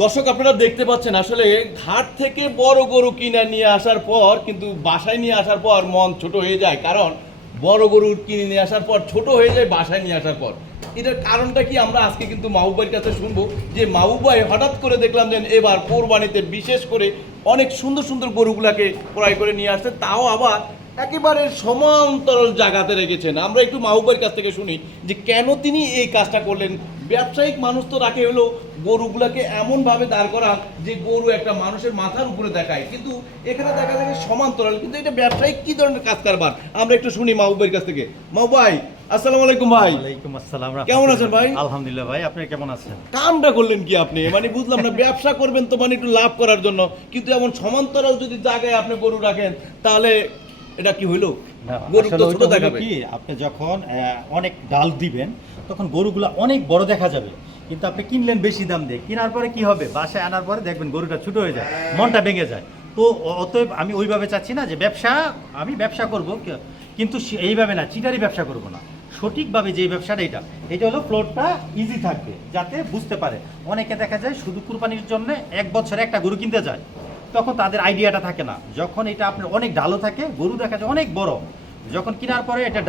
দর্শক, আপনারা দেখতে পাচ্ছেন আসলে ঘাট থেকে বড় গরু কিনে নিয়ে আসার পর, কিন্তু বাসায় নিয়ে আসার পর মন ছোট হয়ে যায়। কারণ বড় গরু কিনে নিয়ে আসার পর, ছোট হয়ে যায় বাসায় নিয়ে আসার পর। এটার কারণটা কি? আমরা আজকে কিন্তু মাহবুবের কাছে শুনব যে মাহবুবাই হঠাৎ করে দেখলাম যে এবার কোরবানিতে বিশেষ করে অনেক সুন্দর সুন্দর গরুগুলাকে ক্রয় করে নিয়ে আসছে। তাও আবার একেবারে সমান্তরাল জায়গাতে রেখেছেন। আমরা একটু মাহবুবের কাছ থেকে শুনি যে কেন তিনি এই কাজটা করলেন। ব্যবসায়িক মানুষ তো রাখে হলো গরুগুলাকে এমনভাবে দাঁড় করা যে গরু একটা মানুষের মাথার উপরে দেখায়। কিন্তু এখানে দেখা যায় সমান্তরাল কিন্তু এটা ব্যবসায়িক কি ধরনের কাজ কারবার আমরা একটু শুনি মাহবুবের কাছ থেকে। মাহবুব ভাই আসসালামু আলাইকুম ভাই। ওয়ালাইকুম আসসালাম কেমন আছেন ভাই? আলহামদুলিল্লাহ ভাই আপনি কেমন আছেন? কামটা করলেন কি আপনি? মানে বুঝলাম না ব্যবসা করবেন তো মানে একটু লাভ করার জন্য। কিন্তু এমন সমান্তরাল যদি জায়গায় আপনি গরু রাখেন তাহলে এটা কি হইল? গরু তো ছোট দেখাবে। কি আপনি যখন অনেক ডাল দিবেন তখন গরুগুলো অনেক বড় দেখা যাবে। কিন্তু আপনি কিনলেন বেশি দাম দিয়ে। কেনার পরে কি হবে? বাসায় আনার পরে দেখবেন গরুটা ছোট হয়ে যায় মনটা ভেঙে যায়। তো অতএব আমি ওইভাবে চাচ্ছি না যে ব্যবসা আমি ব্যবসা করব। কিন্তু এইভাবে না চিটারি ব্যবসা করব না। সঠিকভাবে যে ব্যবসাটা এটা এটা হলো ফ্লোরটা ইজি থাকবে যাতে বুঝতে পারে। অনেকে দেখা যায় শুধু কুরবানির জন্য এক বছরে একটা গরু কিনতে যায়। তখন তাদের আইডিয়াটা থাকে না। যখন এটা আপনার অনেক ডালো থাকে, গরু দেখা যায় অনেক বড়। যখন কেনার পরে এটা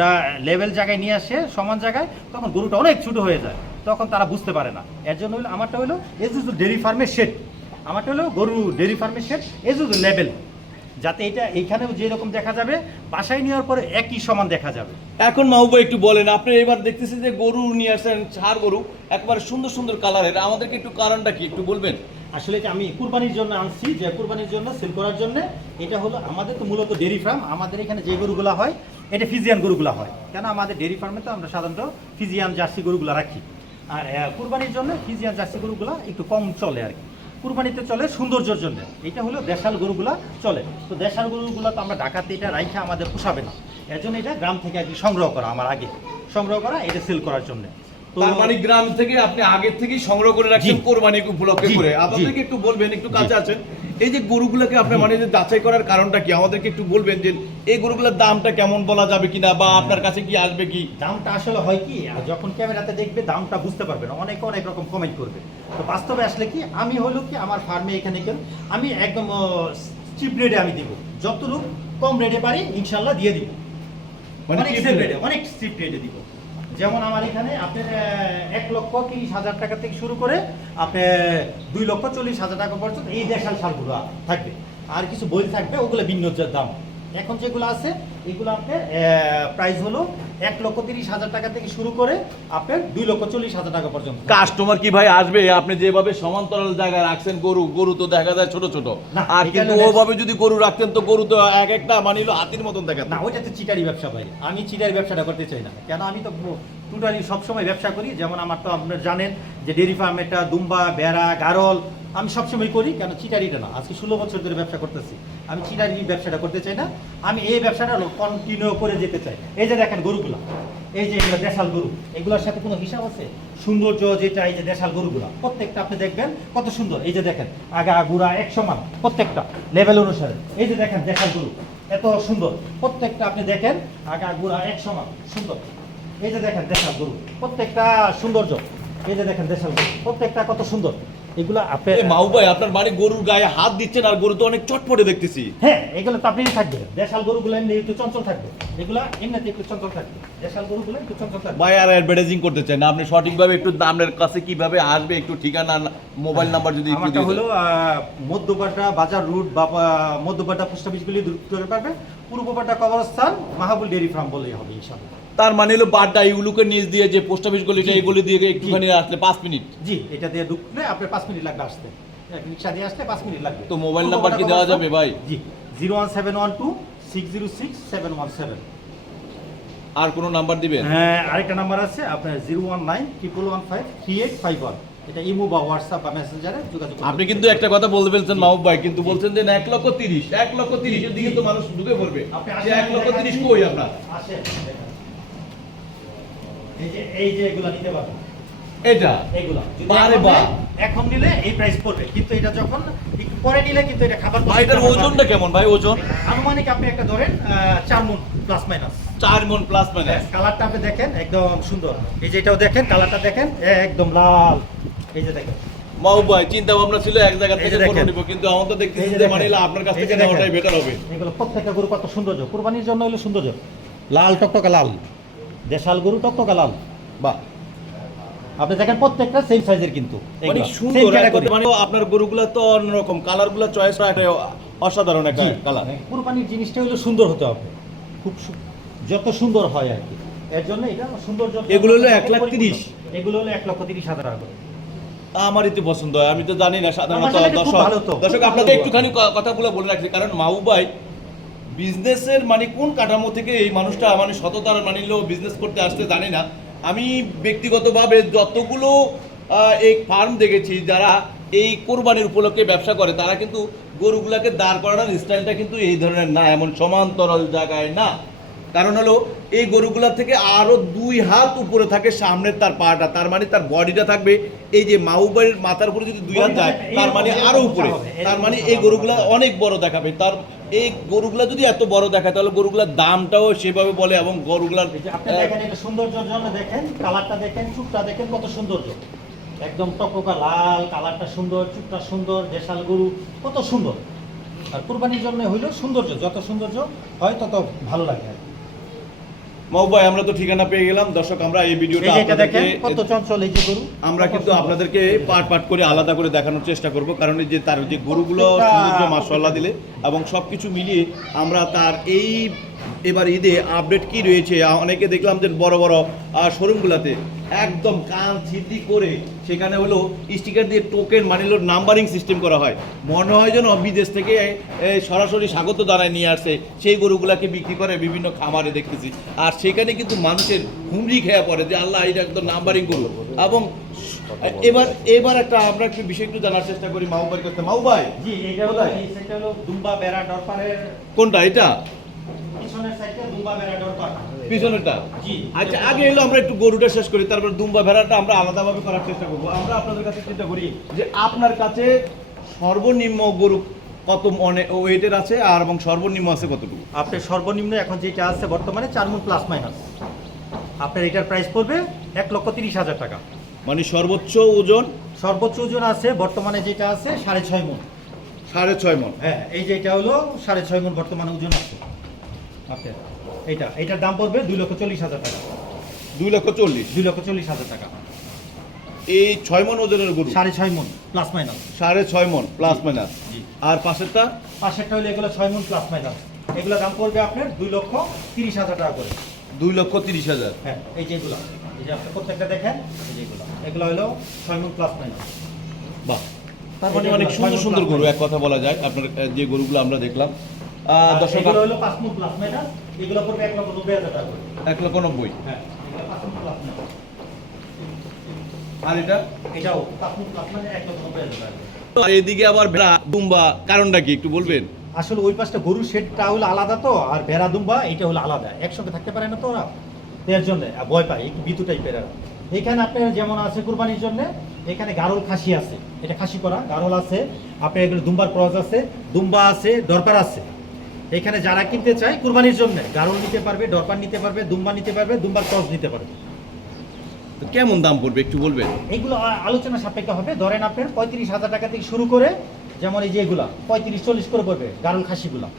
লেভেল জায়গায় নিয়ে আসে, সমান জায়গায়, তখন গরুটা অনেক ছোট হয়ে যায়। তখন তারা বুঝতে পারে না। এর জন্য হলো আমারটা হলো এজ ইজ ডেরি ফার্মের শেড আমারটা হলো গরু ডেরি ফার্মের শেড এজ ইজ লেভেল যাতে এটা এইখানেও যেরকম দেখা যাবে, বাসায় নেওয়ার পরে একই সমান দেখা যাবে। এখন মাহবুবা একটু বলেন, আপনি এবার দেখতেছি যে গরু নিয়ে আসছেন ছাড় গরু, একবার সুন্দর সুন্দর কালারের আমাদেরকে একটু কারণটা কি একটু বলবেন? আসলে যে আমি কুরবানির জন্য আনছি, যে কুরবানির জন্য, সেল করার জন্য, এটা হলো আমাদের তো মূলত ডেরি ফার্ম আমাদের এখানে যে গরুগুলো হয়, এটা ফিজিয়ান গরুগুলো হয়। কেন? আমাদের ডেরি ফার্মে তো আমরা সাধারণত ফিজিয়ান জার্সি গরুগুলো রাখি। আর কুরবানির জন্য ফিজিয়ান জার্সি গরুগুলো একটু কম চলে আর কি। কুরবানিতে চলে সৌন্দর্যের জন্য। এটা হলো দেশাল গরুগুলা চলে। তো দেশাল গরুগুলো তো আমরা ঢাকাতে এটা রাইখা আমাদের পোষাবে না। এর জন্য এটা গ্রাম থেকে আর কি সংগ্রহ করা, আমার আগে। সংগ্রহ করা, এটা সেল করার জন্য। গ্রাম থেকে আপনি আগের থেকেই সংগ্রহ করে রাখছেন কোরবানি উপলক্ষে করে। আপনাদেরকে একটু বলবেন একটু কাছে আছেন। এই যে গরুগুলোকে আপনি মানে যে যাচাই করার কারণটা কি? আমাদেরকে একটু বলবেন যে এই গরুগুলোর দামটা কেমন বলা যাবে কিনা বা আপনার কাছে কি আসবে কি? দামটা আসলে হয় কি যখন ক্যামেরাতে দেখবে দামটা বুঝতে পারবে না। অনেকে অনেক রকম কমেন্ট করবে। তো বাস্তবে আসলে কি আমি হলো কি আমার ফার্মে এখানে কেন আমি একদম চিপ রেটে আমি দিব। যতটুকু কম রেটে পারি ইনশাল্লাহ দিয়ে দিব। মানে অনেক রেটে অনেক চিপ রেটে দিব। যেমন আমার এখানে আপনার এক লক্ষ তিরিশ হাজার টাকা থেকে শুরু করে আপনার দুই লক্ষ চল্লিশ হাজার টাকা পর্যন্ত এই দেশাল সারগুলো থাকবে। আর কিছু বই থাকবে, ওগুলো ভিন্ন দাম। এখন যেগুলো আছে, এগুলো আপনার প্রাইস হলো এক লক্ষ তিরিশ হাজার টাকা থেকে শুরু করে আপনার দুই লক্ষ চল্লিশ হাজার টাকা পর্যন্ত। কাস্টমার কি ভাই আসবে? আপনি যেভাবে সমান্তরাল জায়গায় রাখছেন গরু গরু তো দেখা যায় ছোট ছোট। আর কিন্তু ওভাবে যদি গরু রাখতেন তো গরু তো এক একটা মানিল হাতির মতন দেখা না ওইটা তো চিটারি ব্যবসা ভাই। আমি চিটারি ব্যবসাটা করতে চাই না। কেন আমি তো টোটালি সবসময় ব্যবসা করি। যেমন আমার তো আপনার জানেন যে ডেরি ফার্ম এটা দুম্বা বেড়া গারল আমি সবসময় করি। কেন চিটারিটা না। আজকে ষোলো বছর ধরে ব্যবসা করতেছি। আমি চিটারি ব্যবসাটা করতে চাই না। আমি এই ব্যবসাটা কন্টিনিউ করে যেতে চাই। এই যে দেখেন গরুগুলা, এই যে এগুলো দেশাল গরু, এগুলোর সাথে কোনো হিসাব আছে? সৌন্দর্য যেটা, এই যে দেশাল গরুগুলা, প্রত্যেকটা আপনি দেখবেন কত সুন্দর। এই যে দেখেন, আগা গুড়া এক সমান প্রত্যেকটা লেভেল অনুসারে। এই যে দেখেন দেশাল গরু, এত সুন্দর। প্রত্যেকটা আপনি দেখেন, আগা গুড়া এক সমান সুন্দর। এই যে দেখেন দেশাল গরু, প্রত্যেকটা সৌন্দর্য। এই যে দেখেন দেশাল গরু, প্রত্যেকটা কত সুন্দর। এগুলো আপনি মাউ ভাই আপনার বাড়ি গরুর গায়ে হাত দিচ্ছেন আর গরু তো অনেক চটপটে দেখতেছি। হ্যাঁ এগুলো তো আপনি থাকবে। দেশাল গরুগুলো এমনি একটু চঞ্চল থাকবে। এগুলো এমনিতে একটু চঞ্চল থাকবে। দেশাল গরুগুলো একটু চঞ্চল থাকবে। ভাই আর অ্যাডভার্টাইজিং করতে চাই না। আপনি সঠিকভাবে একটু আপনার কাছে কীভাবে আসবে একটু ঠিকানা মোবাইল নাম্বার যদি একটু আমারটা হলো মধ্যপাটা বাজার রুট বা মধ্যপাটা পোস্ট অফিসগুলি ধরে পারবে পূর্বপাটা কবরস্থান মাহাবুল ডেয়ারি ফার্ম বলেই হবে ইনশাআল্লাহ। তার মানে হলো বাড্ডা ইউলুকের নিচ দিয়ে যে পোস্ট অফিস গলিটা জি। এইগুলি দিয়ে একটুখানি আসলে পাঁচ মিনিট। জি এটা দিয়ে ঢুকলে আপনার পাঁচ মিনিট লাগবে আসতে। রিক্সা দিয়ে আসলে পাঁচ মিনিট লাগবে। তো মোবাইল নাম্বার কি দেওয়া যাবে ভাই? জি zero one seven one two six zero six seven one seven. আর কোনো নাম্বার দিবেন? হ্যাঁ আরেকটা নাম্বার আছে আপনার zero one nine triple one five three eight five one. এটা ইমো বা হোয়াটসঅ্যাপ বা মেসেঞ্জারে যোগাযোগ আপনি কিন্তু। একটা কথা বলতে ফেলছেন জি। মাহবুব ভাই কিন্তু বলছেন যে এক লক্ষ তিরিশ। এক লক্ষ তিরিশের দিকে তো মানুষ ঢুকে পড়বে। আপনি এক লক্ষ তিরিশ কই আপনার আসেন। এই যে এই যে এগুলা নিতে পারবেন এটা? এইগুলা বারে এখন এখন নিলে এই প্রাইস পড়বে। কিন্তু এটা যখন একটু পরে নিলে কিন্তু এটা খাবার ভাই ওজনটা কেমন? ভাই ওজন? আনুমানিক আপনি একটা ধরেন চার মন প্লাস মাইনাস চার মন প্লাস মাইনাস কালারটা আপনি দেখেন একদম সুন্দর। এই যে এটাও দেখেন কালারটা দেখেন একদম লাল। এই যে দেখেন। ভাই চিন্তা ভাবনা ছিল এক জায়গা থেকে যে গরু নিব কিন্তু এখন তো। মানে আপনার কাছ এই থেকে নেওয়াটাই বেটার হবে। এগুলো প্রত্যেকটা গরু কত সৌন্দর্য। কোরবানির জন্য হলো সৌন্দর্য। লাল টকটকা লাল। দেশাল গরু টকটকা লাল। বাহ। আপনি দেখেন প্রত্যেকটা সেম সাইজের কিন্তু। মানে এগুলো, সুন্দর মানে আপনার গরুগুলো তো অন্যরকম। কালারগুলো চয়েস অসাধারণ একটা কালার কুরবানির জিনিসটা হলো সুন্দর হতে হবে। খুব যত সুন্দর হয় আর কি। এর জন্য এটা সৌন্দর্য এগুলো হলো এক লাখ তিরিশ? এগুলো হলো এক লক্ষ তিরিশ হাজার টাকা আমারই তো পছন্দ হয়। আমি তো জানি না সাধারণত দর্শক দর্শক আপনাদের একটুখানি কথাগুলো বলে রাখছি। কারণ মাহবুব ভাই বিজনেসের মানে কোন কাঠামো থেকে এই মানুষটা মানে সততার মানে বিজনেস করতে আসতে জানি না। আমি ব্যক্তিগতভাবে যতগুলো এই ফার্ম দেখেছি যারা এই কোরবানির উপলক্ষে ব্যবসা করে তারা কিন্তু গরুগুলাকে দাঁড় করানোর স্টাইলটা কিন্তু এই ধরনের না এমন সমান্তরাল জায়গায় না। কারণ হলো এই গরুগুলা থেকে আরও দুই হাত উপরে থাকে সামনের তার পাটা তার মানে তার বডিটা থাকবে এই যে মাউবাইয়ের মাথার উপরে যদি দুই হাত যায় তার মানে আরও উপরে। তার মানে এই গরুগুলা অনেক বড় দেখাবে। তার এই গরুগুলা যদি এত বড় দেখায় তাহলে গরুগুলার দামটাও সেভাবে বলে এবং গরুগুলার সৌন্দর্য আপনি দেখেন এটা সৌন্দর্যের জন্য দেখেন কালারটা দেখেন চুপটা দেখেন কত সৌন্দর্য। একদম টকটকা লাল কালারটা সুন্দর চুপটা সুন্দর দেশাল গরু কত সুন্দর। আর কুরবানির জন্য হইলেও সৌন্দর্য যত সৌন্দর্য হয় তত ভালো লাগে আর কি। আমরা তো ঠিকানা পেয়ে গেলাম দর্শক আমরা এই ভিডিওটা আমরা কিন্তু আপনাদেরকে পার্ট পার্ট করে আলাদা করে দেখানোর চেষ্টা করব কারণ এই যে তার যে গরুগুলো মাসাল্লাহ দিলে এবং সব কিছু মিলিয়ে আমরা তার এই এবার ঈদে আপডেট কি রয়েছে অনেকে দেখলাম যে বড় বড় শোরুমগুলোতে একদম কান সিদ্ধি করে সেখানে হলো স্টিকার দিয়ে টোকেন মানে হলো নাম্বারিং সিস্টেম করা হয়। মনে হয় যেন বিদেশ থেকে সরাসরি স্বাগত জানায় নিয়ে আসছে সেই গরুগুলাকে বিক্রি করে বিভিন্ন খামারে দেখতেছি। আর সেখানে কিন্তু মানুষের হুমড়ি খেয়া পড়ে যে আল্লাহ এটা একদম নাম্বারিং গরু। এবং এবার এবার একটা আমরা একটু বিষয় একটু জানার চেষ্টা করি মাউবাইয়ের কাছে। মাউবাই জি এটা হলো কোথায়? হলো দুম্বা বেড়া ডরপারের কোনটা এটা? পিছনের সাইডটা দুম্বা বেড়া ডরপার পিছনেরটা? জি। আচ্ছা আগে এলো আমরা একটু গরুটা শেষ করি তারপর দুম্বা ভেড়াটা আমরা আলাদাভাবে করার চেষ্টা করব। আমরা আপনাদের কাছে চিন্তা করি যে আপনার কাছে সর্বনিম্ন গরু কত মনে ওয়েটের আছে আর এবং সর্বনিম্ন আছে কতটুকু? আপনার সর্বনিম্ন এখন যেটা আছে বর্তমানে চার মুন প্লাস মাইনাস আপনার এটার প্রাইস পড়বে এক লক্ষ তিরিশ হাজার টাকা। মানে সর্বোচ্চ ওজন? সর্বোচ্চ ওজন আছে বর্তমানে যেটা আছে সাড়ে ছয় মন। সাড়ে ছয় মন। হ্যাঁ এই যে এটা হলো সাড়ে ছয় মন বর্তমানে ওজন আছে। আপনার এইটা এইটার দাম পড়বে দুই লক্ষ চল্লিশ হাজার টাকা। দুই লক্ষ চল্লিশ? দুই লক্ষ চল্লিশ হাজার টাকা। এই ছয় মন ওজনের গরু? সাড়ে ছয় মন প্লাস মাইনাস সাড়ে ছয় মন প্লাস মাইনাস আর পাশেরটা? পাশেরটা হলো এগুলো ছয় মন প্লাস মাইনাস এগুলো দাম পড়বে আপনার দুই লক্ষ তিরিশ হাজার টাকা করে। দুই লক্ষ তিরিশ হাজার। হ্যাঁ এই যেগুলো এই যে আপনি প্রত্যেকটা দেখেন এই যেগুলো এগুলো। হলো ছয় মন প্লাস মাইনাস বাহ। তার মানে অনেক সুন্দর সুন্দর গরু এক কথা বলা যায়। আপনার যে গরুগুলো আমরা দেখলাম দর্শক হলো পাঁচ প্লাস মাইনাস এগুলো পড়বে এক লক্ষ নব্বই হাজার টাকা এক লক্ষ নব্বই? হ্যাঁ পাঁচ মণ প্লাস মাইনাস আর এটা? এটাও পাঁচ মণ প্লাস এক লক্ষ নব্বই হাজার টাকা এদিকে আবার ভেড়া দুম্বা কারণটা কি একটু বলবেন? আসলে ওই পাশটা গরুর শেডটা হলো আলাদা তো আর ভেড়া দুম্বা এটা হলো আলাদা। একসঙ্গে থাকতে পারে না তো ওরা। এর জন্য ভয় পায় একটু বিতু টাইপের এখানে আপনার যেমন আছে কুরবানির জন্য এখানে গারল খাসি আছে। এটা খাসি করা গারল আছে আপনার এগুলো দুম্বার ক্রস আছে দুম্বা আছে দরকার আছে। এখানে যারা কিনতে চায় কুরবানির জন্য গারল নিতে পারবে ডরপার নিতে পারবে দুম্বা নিতে পারবে দুম্বার ক্রস নিতে পারবে। তো কেমন দাম পড়বে একটু বলবেন? এগুলো আলোচনা সাপেক্ষ হবে। ধরেন আপনার পঁয়ত্রিশ হাজার টাকা থেকে শুরু করে যেমন এই যে এগুলা পঁয়ত্রিশ চল্লিশ করে পড়বে গারল খাসিগুলা।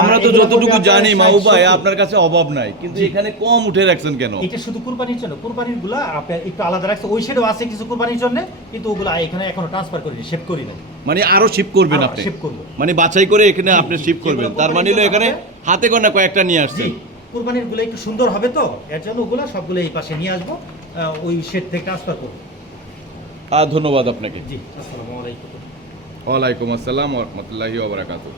আমরা তো যতটুকু জানি আপনার মাহবুব 60, ভাই 70 আপনার কাছে অভাব নাই। কিন্তু এখানে কম উঠে রাখছেন কেন? এটা শুধু কুরবানির জন্য। কুরবানিরগুলা আপনার একটু আলাদা রাখছে ওই সাইডেও আছে কিছু কুরবানির জন্য কিন্তু ওগুলা এখানে এখনও ট্রান্সফার করিনি শেপ করি নাই। মানে আরও শিপ করবেন আপনি? ship করব। মানে বাছাই করে এখানে আপনি শিপ করবেন। তার মানে হলো এখানে হাতে গোনা কয়েকটা নিয়ে জি আসছেন কুরবানিরগুলো একটু সুন্দর হবে তো এর জন্য ওগুলা সবগুলো এই পাশে নিয়ে আসব ওই শেড থেকে ট্রান্সফার করব। আর ধন্যবাদ আপনাকে। জি আসসালামু আলাইকুম। ওয়ালাইকুম আসসালাম রহমতুল্লাহি ওবরাকাতু